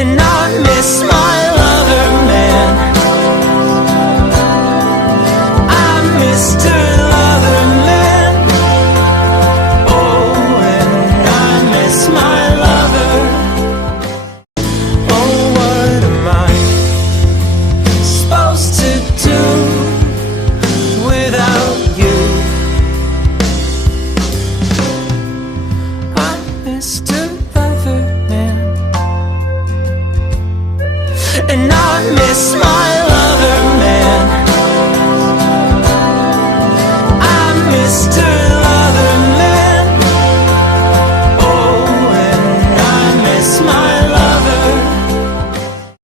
and I miss my lover man. I'm Mr. Lover Man. Oh, and I miss my lover. Oh, what am I supposed to do without you? I'm Mr. Lover Man, and I miss my